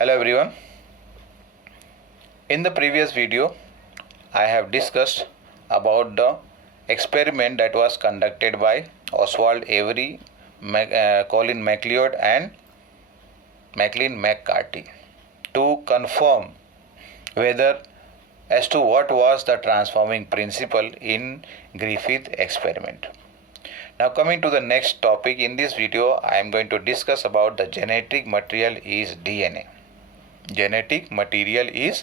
Hello everyone. In the previous video, I have discussed about the experiment that was conducted by Oswald Avery, Colin MacLeod and Maclean McCarthy to confirm whether as to what was the transforming principle in Griffith experiment. Now coming to the next topic, in this video I am going to discuss about the genetic material is DNA. Genetic material is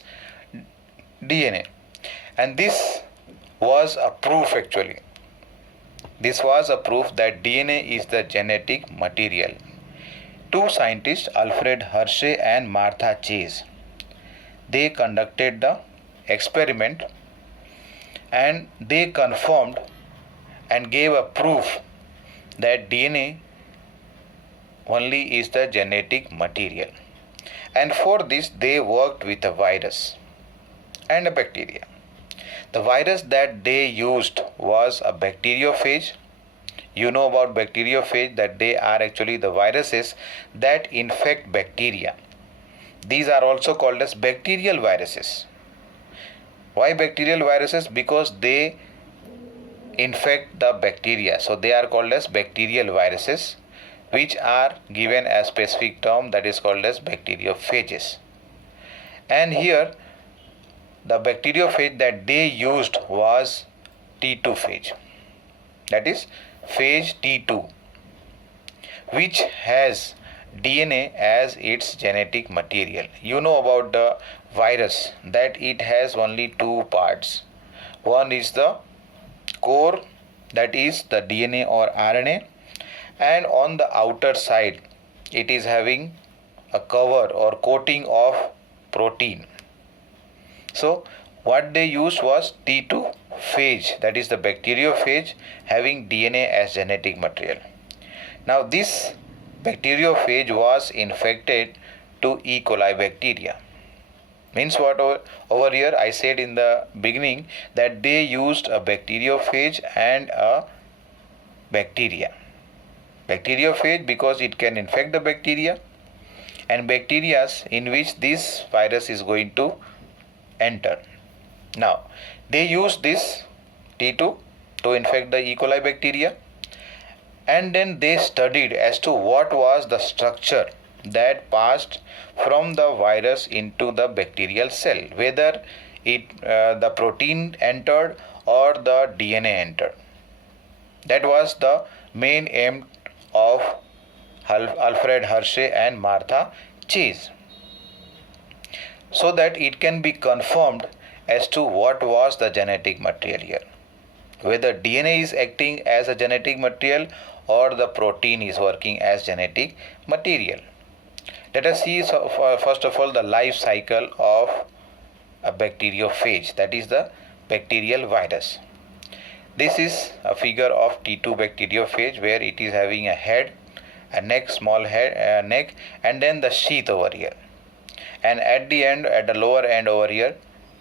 DNA, and this was a proof actually. This was a proof that DNA is the genetic material. Two scientists, Alfred Hershey and Martha Chase, they conducted the experiment and they confirmed and gave a proof that DNA only is the genetic material. And for this they worked with a virus and a bacteria. The virus that they used was a bacteriophage. You know about bacteriophage, that they are actually the viruses that infect bacteria. These are also called as bacterial viruses. Why bacterial viruses? Because they infect the bacteria. So they are called as bacterial viruses, which are given a specific term that is called as bacteriophages. And here the bacteriophage that they used was T2 phage, that is phage T2, which has DNA as its genetic material. You know about the virus that it has only two parts. One is the core, that is the DNA or RNA, and on the outer side it is having a cover or coating of protein. So what they used was T2 phage, that is the bacteriophage having DNA as genetic material. Now this bacteriophage was infected to E. coli bacteria. Means what over here I said in the beginning that they used a bacteriophage and a bacteria. Bacteriophage because it can infect the bacteria, and bacteria in which this virus is going to enter. Now they use this T2 to infect the E. coli bacteria, and then they studied as to what was the structure that passed from the virus into the bacterial cell, whether the protein entered or the DNA entered. That was the main aim of Alfred Hershey and Martha Chase, so that it can be confirmed as to what was the genetic material here, whether DNA is acting as a genetic material or the protein is working as genetic material. Let us see first of all the life cycle of a bacteriophage, that is the bacterial virus. This is a figure of T2 bacteriophage where it is having a head, a neck, small head, neck, and then the sheath over here. And at the end, at the lower end over here,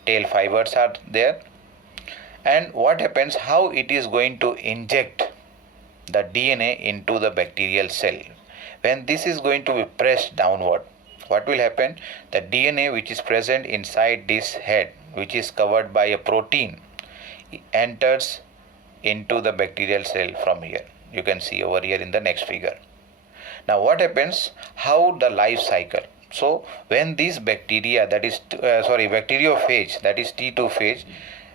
tail fibers are there. And what happens, how it is going to inject the DNA into the bacterial cell. When this is going to be pressed downward, what will happen? The DNA which is present inside this head, which is covered by a protein, enters into the bacterial cell from here. You can see over here in the next figure. Now what happens, how the life cycle. So when these bacteria, that is bacteriophage, that is T2 phage,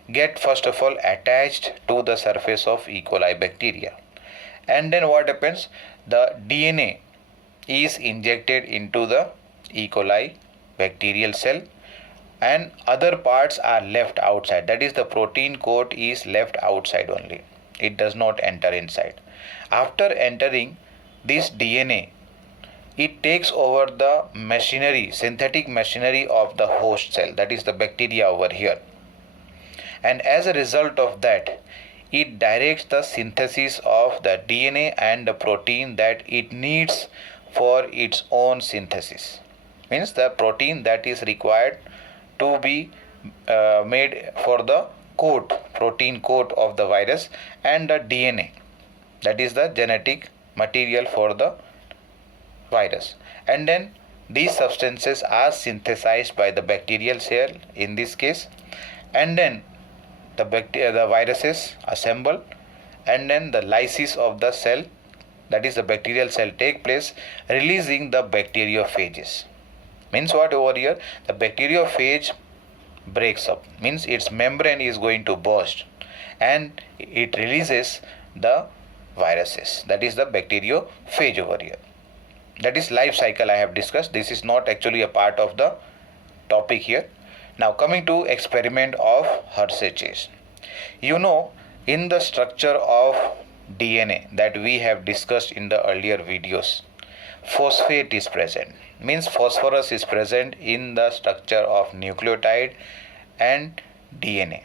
get first of all attached to the surface of E. coli bacteria, and then what happens, the DNA is injected into the E. coli bacterial cell and other parts are left outside, that is the protein coat is left outside only, it does not enter inside. After entering this DNA, it takes over the machinery, synthetic machinery of the host cell, that is the bacteria over here, and as a result of that it directs the synthesis of the DNA and the protein that it needs for its own synthesis. Means the protein that is required to be made for the protein coat of the virus, and the DNA, that is the genetic material for the virus. And then these substances are synthesized by the bacterial cell in this case, and then the viruses assemble, and then the lysis of the cell, that is the bacterial cell, take place, releasing the bacteriophages. Means what over here? The bacteriophage breaks up, means its membrane is going to burst and it releases the viruses, that is the bacteriophage over here. That is life cycle I have discussed. This is not actually a part of the topic here. Now coming to experiment of Hershey-Chase. You know, in the structure of DNA that we have discussed in the earlier videos, phosphate is present, means phosphorus is present in the structure of nucleotide and DNA.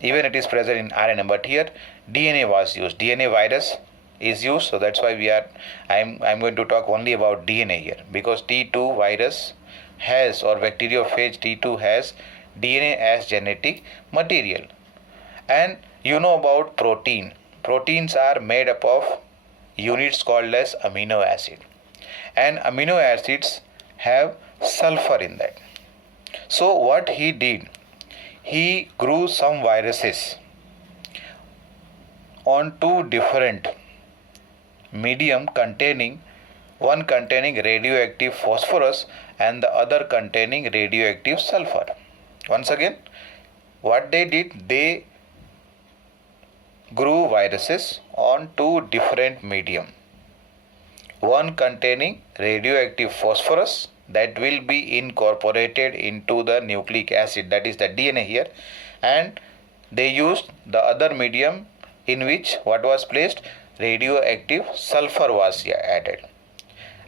Even it is present in RNA, but here DNA was used, DNA virus is used, so that's why I'm going to talk only about DNA here, because T2 virus has, or bacteriophage T2 has DNA as genetic material. And you know about protein. Proteins are made up of units called as amino acid, and amino acids have sulfur in that. So what he did, he grew some viruses on two different medium containing, one containing radioactive phosphorus and the other containing radioactive sulfur. Once again, what they did, they grew viruses on two different medium, one containing radioactive phosphorus that will be incorporated into the nucleic acid, that is the DNA here, and they used the other medium in which what was placed, radioactive sulfur was added,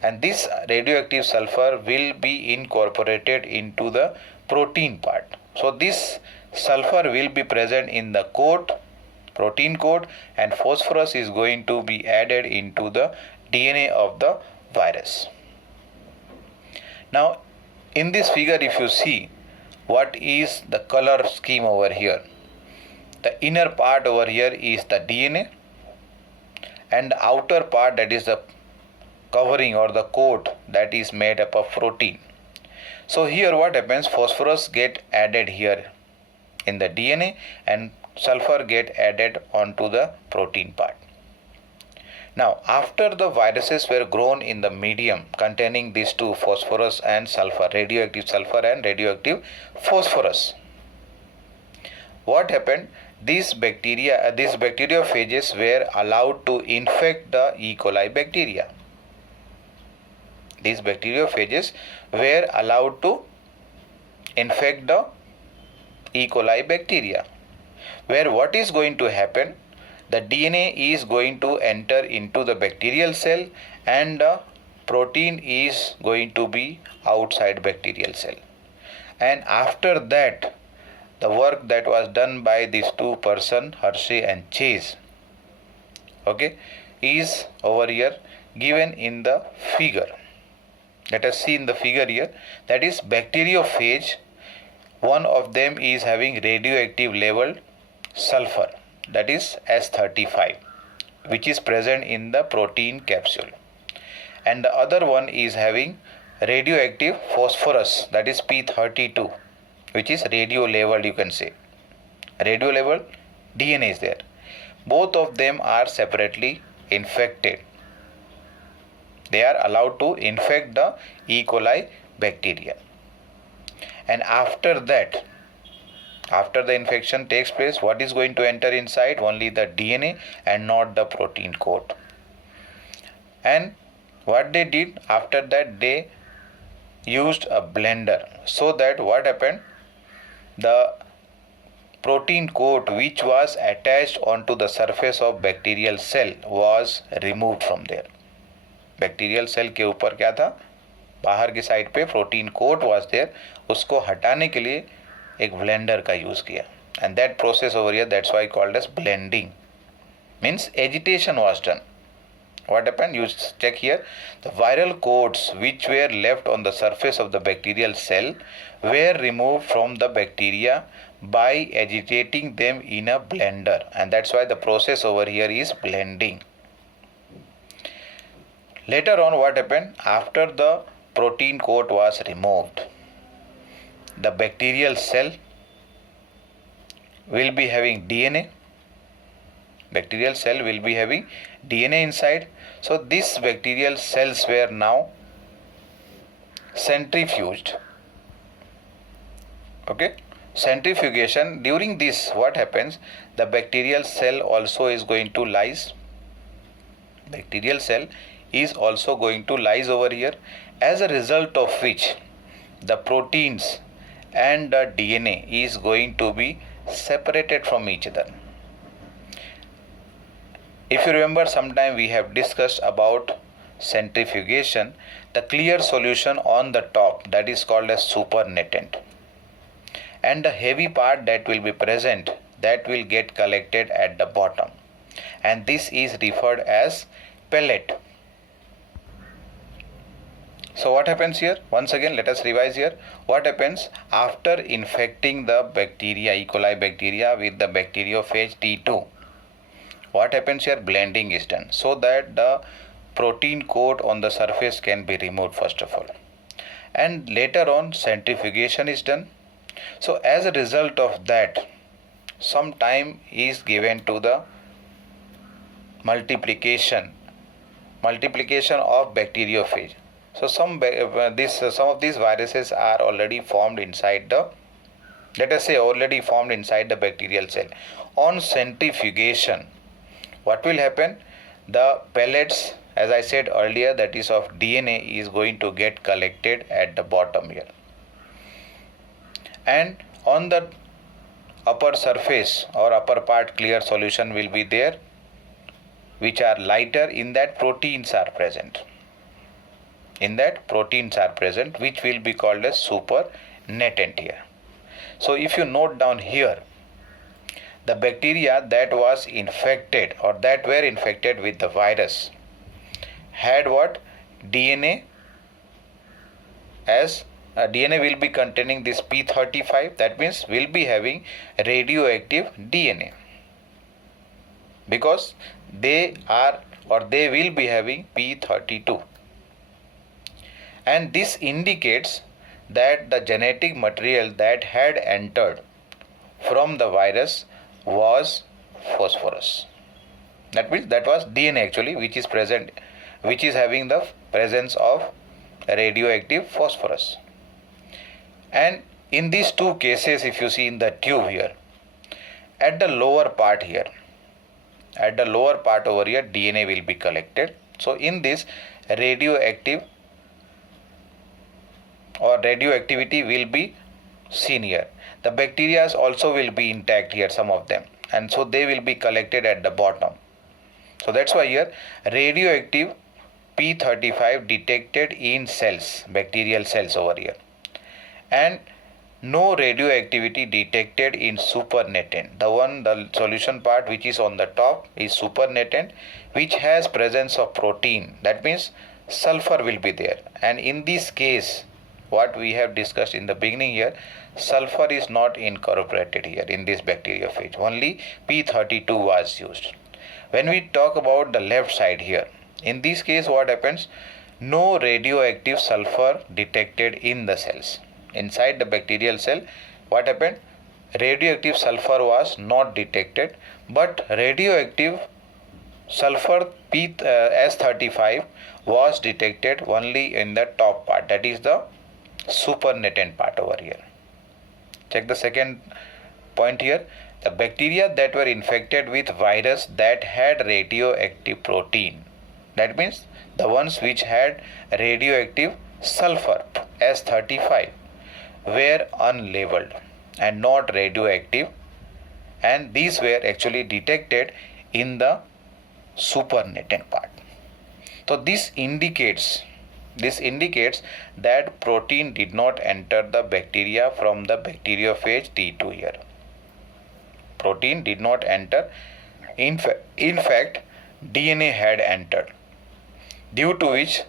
and this radioactive sulfur will be incorporated into the protein part. So this sulfur will be present in the coat, protein coat, and phosphorus is going to be added into the DNA of the virus. Now in this figure, if you see what is the color scheme over here, the inner part over here is the DNA, and the outer part, that is the covering or the coat, that is made up of protein. So here what happens, phosphorus get added here in the DNA and sulfur get added onto the protein part. Now after the viruses were grown in the medium containing these two, phosphorus and sulfur, radioactive sulfur and radioactive phosphorus, what happened, these bacteriophages were allowed to infect the E. coli bacteria. These bacteriophages were allowed to infect the E. coli bacteria, where what is going to happen, the DNA is going to enter into the bacterial cell and the protein is going to be outside bacterial cell. And after that, the work that was done by these two persons, Hershey and Chase, is over here given in the figure. Let us see in the figure here, that is bacteriophage. One of them is having radioactive level sulfur, that is S35, which is present in the protein capsule, and the other one is having radioactive phosphorus, that is P32, which is radio level, you can say radio level DNA is there. Both of them are separately infected. They are allowed to infect the E. coli bacteria, and after that, after the infection takes place, what is going to enter inside? Only the DNA and not the protein coat. And what they did after that, they used a blender, so that what happened, the protein coat which was attached onto the surface of bacterial cell was removed from there. Bacterial cell के ऊपर क्या था, बाहर की side पे protein coat was there, उसको हटाने के लिए एक ब्लेंडर का यूज किया, and that process over here, that's why called as blending, means agitation was done. What happened? You check here, the viral coats which were left on the surface of the bacterial cell were removed from the bacteria by agitating them in a blender, and that's why the process over here is blending. Later on, what happened? After the protein coat was removed, the bacterial cell will be having DNA. Bacterial cell will be having DNA inside. So these bacterial cells were now centrifuged. Okay, centrifugation. During this, what happens? The bacterial cell also is going to lyse. Bacterial cell is also going to lyse over here, as a result of which the proteins and the DNA is going to be separated from each other. If you remember, sometime we have discussed about centrifugation, the clear solution on the top, that is called as supernatant, and the heavy part that will be present, that will get collected at the bottom, and this is referred as pellet. So what happens here? Once again, let us revise here. What happens after infecting the bacteria, E. coli bacteria, with the bacteriophage T2? What happens here? Blending is done, so that the protein coat on the surface can be removed first of all, and later on centrifugation is done. So as a result of that, some time is given to the multiplication of bacteriophage. So some of these viruses are already formed inside the, let us say, already formed inside the bacterial cell. On centrifugation, what will happen? The pellets, as I said earlier, that is of DNA, is going to get collected at the bottom here, and on the upper surface or upper part, clear solution will be there, which are lighter. In that proteins are present. Which will be called as supernatant here. So if you note down here, the bacteria that was infected or that were infected with the virus had what? DNA, as DNA will be containing this P35, that means will be having radioactive DNA, because they will be having P32, and this indicates that the genetic material that had entered from the virus was phosphorus. That means that was DNA actually, which is present, which is having the presence of radioactive phosphorus. And in these two cases, if you see in the tube here, at the lower part here, over here, DNA will be collected. So in this, radioactivity will be seen here. The bacteria also will be intact here, some of them, and so they will be collected at the bottom. So that's why here radioactive P35 detected in cells, bacterial cells over here, and no radioactivity detected in supernatant. The solution part which is on the top is supernatant, which has presence of protein. That means sulfur will be there, and in this case, what we have discussed in the beginning here, sulfur is not incorporated here in this bacteriophage. Only P32 was used. When we talk about the left side here, in this case, what happens? No radioactive sulfur detected in the cells. Inside the bacterial cell, what happened? Radioactive sulfur was not detected, but radioactive sulfur S35 was detected only in the top part, that is the supernatant part over here. Check the second point here. The bacteria that were infected with virus that had radioactive protein, that means the ones which had radioactive sulfur S35, were unlabeled and not radioactive, and these were actually detected in the supernatant part. So this indicates that protein did not enter the bacteria from the bacteriophage T2 here. Protein did not enter. In fact, DNA had entered, due to which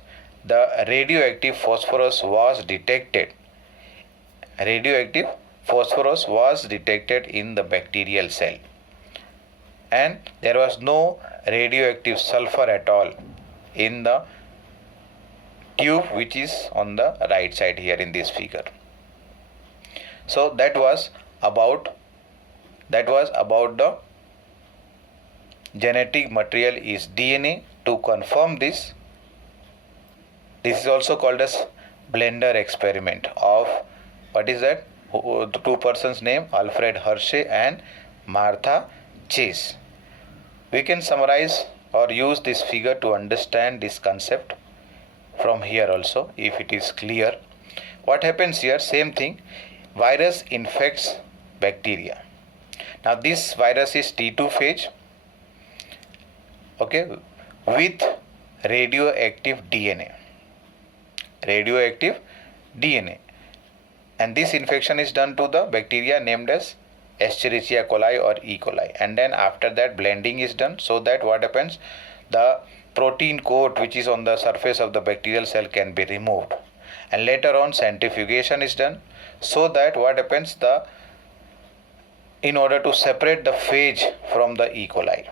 the radioactive phosphorus was detected. Radioactive phosphorus was detected in the bacterial cell, and there was no radioactive sulfur at all in the tube which is on the right side here in this figure. So that was about the genetic material is DNA. To confirm this is also called as blender experiment of, what is that? The two persons name, Alfred Hershey and Martha Chase. We can summarize or use this figure to understand this concept from here also, if it is clear. What happens here? Same thing. Virus infects bacteria. Now this virus is T2 phage, okay, with radioactive DNA. And this infection is done to the bacteria named as Escherichia coli or E. coli, and then after that blending is done, so that what happens, the protein coat which is on the surface of the bacterial cell can be removed, and later on centrifugation is done, so that what happens, in order to separate the phage from the E. coli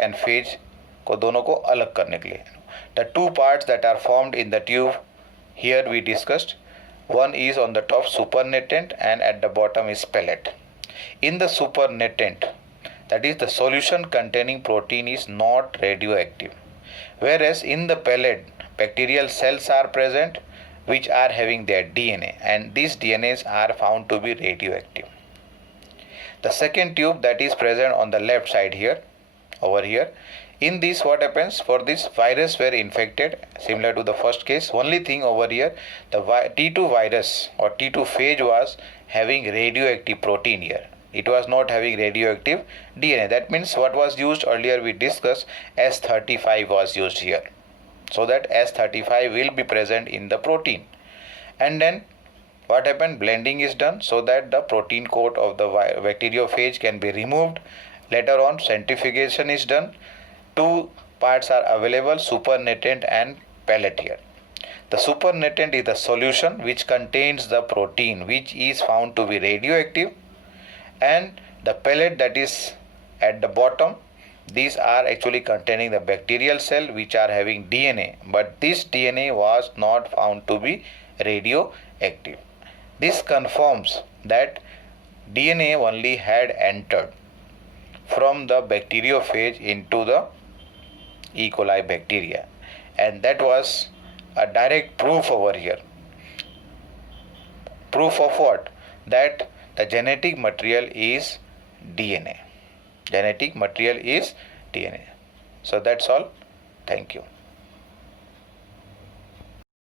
and phage को दोनों को अलग करने के लिए, the two parts that are formed in the tube here we discussed. One is on the top supernatant and at the bottom is pellet. In the supernatant, that is the solution containing protein, is not radioactive, whereas in the pellet bacterial cells are present which are having their DNA, and these DNAs are found to be radioactive. The second tube that is present on the left side here, over here, in this what happens, for this virus were infected similar to the first case. Only thing over here, the T2 virus or T2 phage was having radioactive protein here. It was not having radioactive DNA. That means what was used earlier we discussed, S35 was used here, so that S35 will be present in the protein. And then what happened, blending is done so that the protein coat of the bacteriophage can be removed. Later on centrifugation is done. Two parts are available, supernatant and pellet here. The supernatant is the solution which contains the protein which is found to be radioactive, and the pellet that is at the bottom, these are actually containing the bacterial cell which are having DNA, but this DNA was not found to be radioactive. This confirms that DNA only had entered from the bacteriophage into the E. coli bacteria, and that was a direct proof over here. Proof of what? That the genetic material is DNA. So that's all. Thank you.